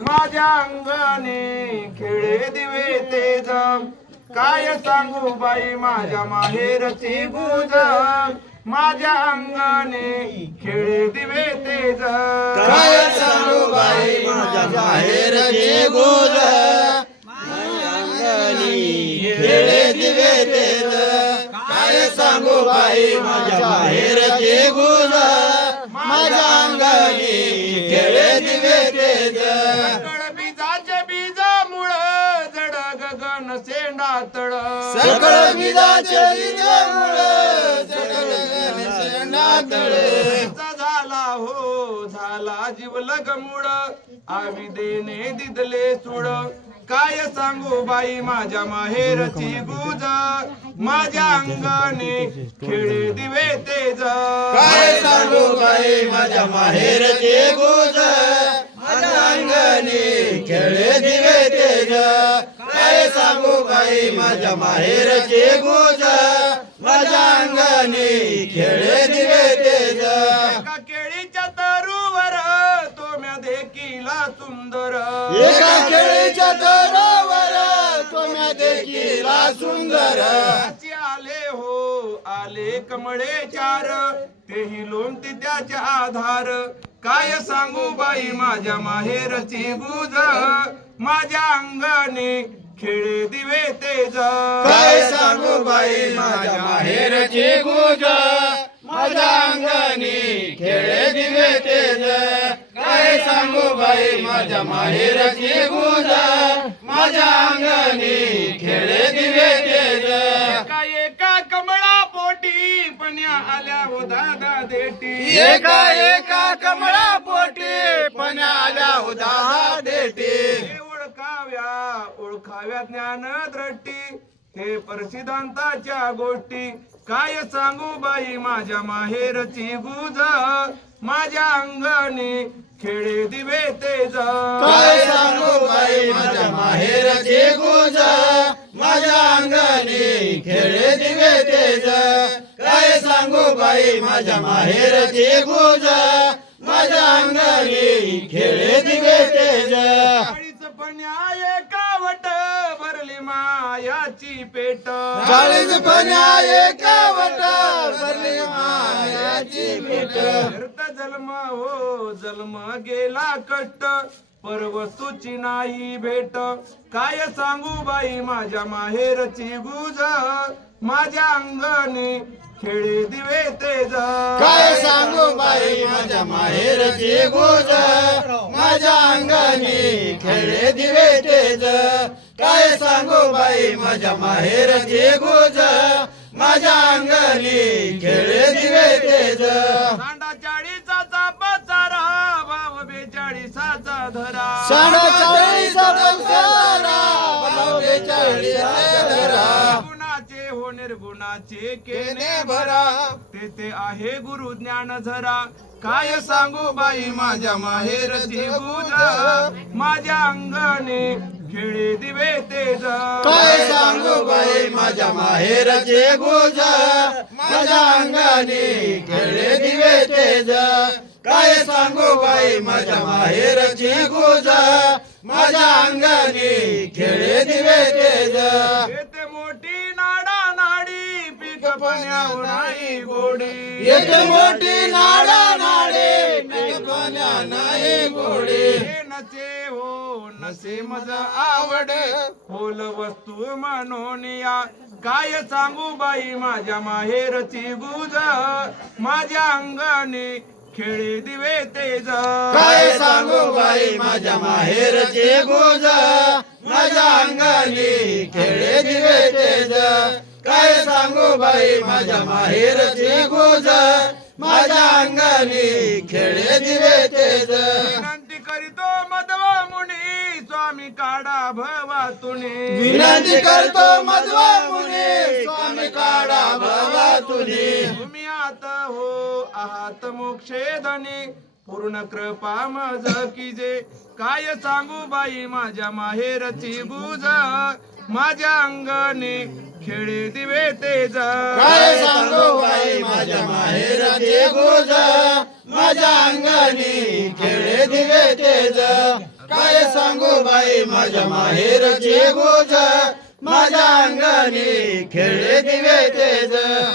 माझ्या अंगाने खेळे दिवे ते जम. काय सांगू बाई माझ्या माहेरची गुज माझ्या अंगाने खेळे दिवे तेज काय सांगू बाई माझ्या माहेरचे गोज खेळे दिवे ते काय सांगू बाई माझ्या माहेरचे गोज सकळ मुळ शेंडातळे झाला हो झाला जीव लगमुड आवी देणे दिदले सुड. काय सांगू बाई माझ्या माहेरची गुज. माझ्या अंगाने खेळे दिवे तेज. काय सांगू बाई माझ्या माहेरचे गोज. माझ्या अंगणी खेळे सांगू बाई माझ्या माहेरचे गोज. माझ्या अंगणी खेळे दिवे तेज. एका केळीच्या तरुवर तो म्या देखीला सुंदर. एका खेळीच्या तरावर तुम्ही देखीला सुंदर. त्याचे आले हो आले कमळे चार. तेही लोणते त्याचे आधार. काय सांगू बाई माझ्या माहेरची गुज. माझ्या अंगाने खेळे दिवे तेज. काय सांगू बाई माझ्या माहेरची गुज. माझ्या अंगणी खेळे दिवे तेज. काय सांगू बाई माझ्या माहेरची गुज. माझ्या अंगणी खेळे दिवे तेज. एका एका कमळा पोटी पण्या आल्या हो दादा देटी. एका एका कमळा पोटी पण आल्या उदा देटी. हे ओळखाव्या ज्ञान द्रष्टी हे प्रसिद्धांताच्या गोष्टी. काय सांगू बाई माझ्या माहेरची गुज माझ्या अंगाने खेळे दिवे तेज. काय सांगू बाई माझ्या माहेरची गुज माझ्या अंगणी खेळे दिवे तेज. काय सांगू बाई माझ्या माहेरची गुज माझ्या अंगणी खेळे दिवे तेज. वट भरली मायाची पेट. चाळीस पण्या एका वट भरली मायाची पेट. व्यर्थ जन्म हो जन्म गेला कट्ट परवस्तूची नाही भेट. काय सांगू बाई माझ्या माहेरची गुज माझ्या अंगाने खेळे दिवे तेज. काय सांगू बाई माझ्या माहेरची गुज. माझ्या अंगणी खेळे दिवे तेज. काय सांगू बाई माझ्या माहेरची गुज. माझ्या अंगणी खेळे दिवे तेज. सांडा चाळीसाचा पचारा भाव बेचाळीसाचा धरा. साडा निर्गुणाचे केने भरा. तेथे आहे गुरु ज्ञान झरा. काय सांगू बाई माझ्या माहेरची गुज माझ्या अंगाने खेळे दिवे तेज काय सांगू बाई माझ्या माहेरचे गुज माझ्या अंगाने खेळे दिवे तेज काय सांगू बाई माझ्या माहेरचे गुज माझ्या अंगाने खेळे दिवे तेज नाही गोडी एक मोठी नाडा नाडे पिकपण्या नाही गोडे हे नसे हो नसे मज आवड. होल वस्तू म्हणून या. काय सांगू बाई माझ्या माहेरची गुज माझ्या अंगाने खेळे दिवे तेज. काय सांगू बाई माझ्या माहेरचे गुज माझ्या अंगाने खेळे सांगू बाई माझ्या माहेरचे गुज. माझ्या अंगाने खेळे दिवे तेज. विनंती करीतो मधवा मुनी स्वामी काढा भवा तुने. विनंती करतो मध्वा मुनी स्वामी काढा भवा तुनी. तुम्ही आता हो आहात मोक्षेधनी पूर्ण कृपा मज कीजे. काय सांगू बाई माझ्या माहेरची गुज माझ्या अंगाने खेळे दिवे तेज काय सांगू बाई माझ्या माहेरचे गुज. माझ्या अंगाने खेळे दिवे तेज काय सांगू बाई माझ्या माहेरचे गोज. माझ्या अंगणी खेळे दिवे तेज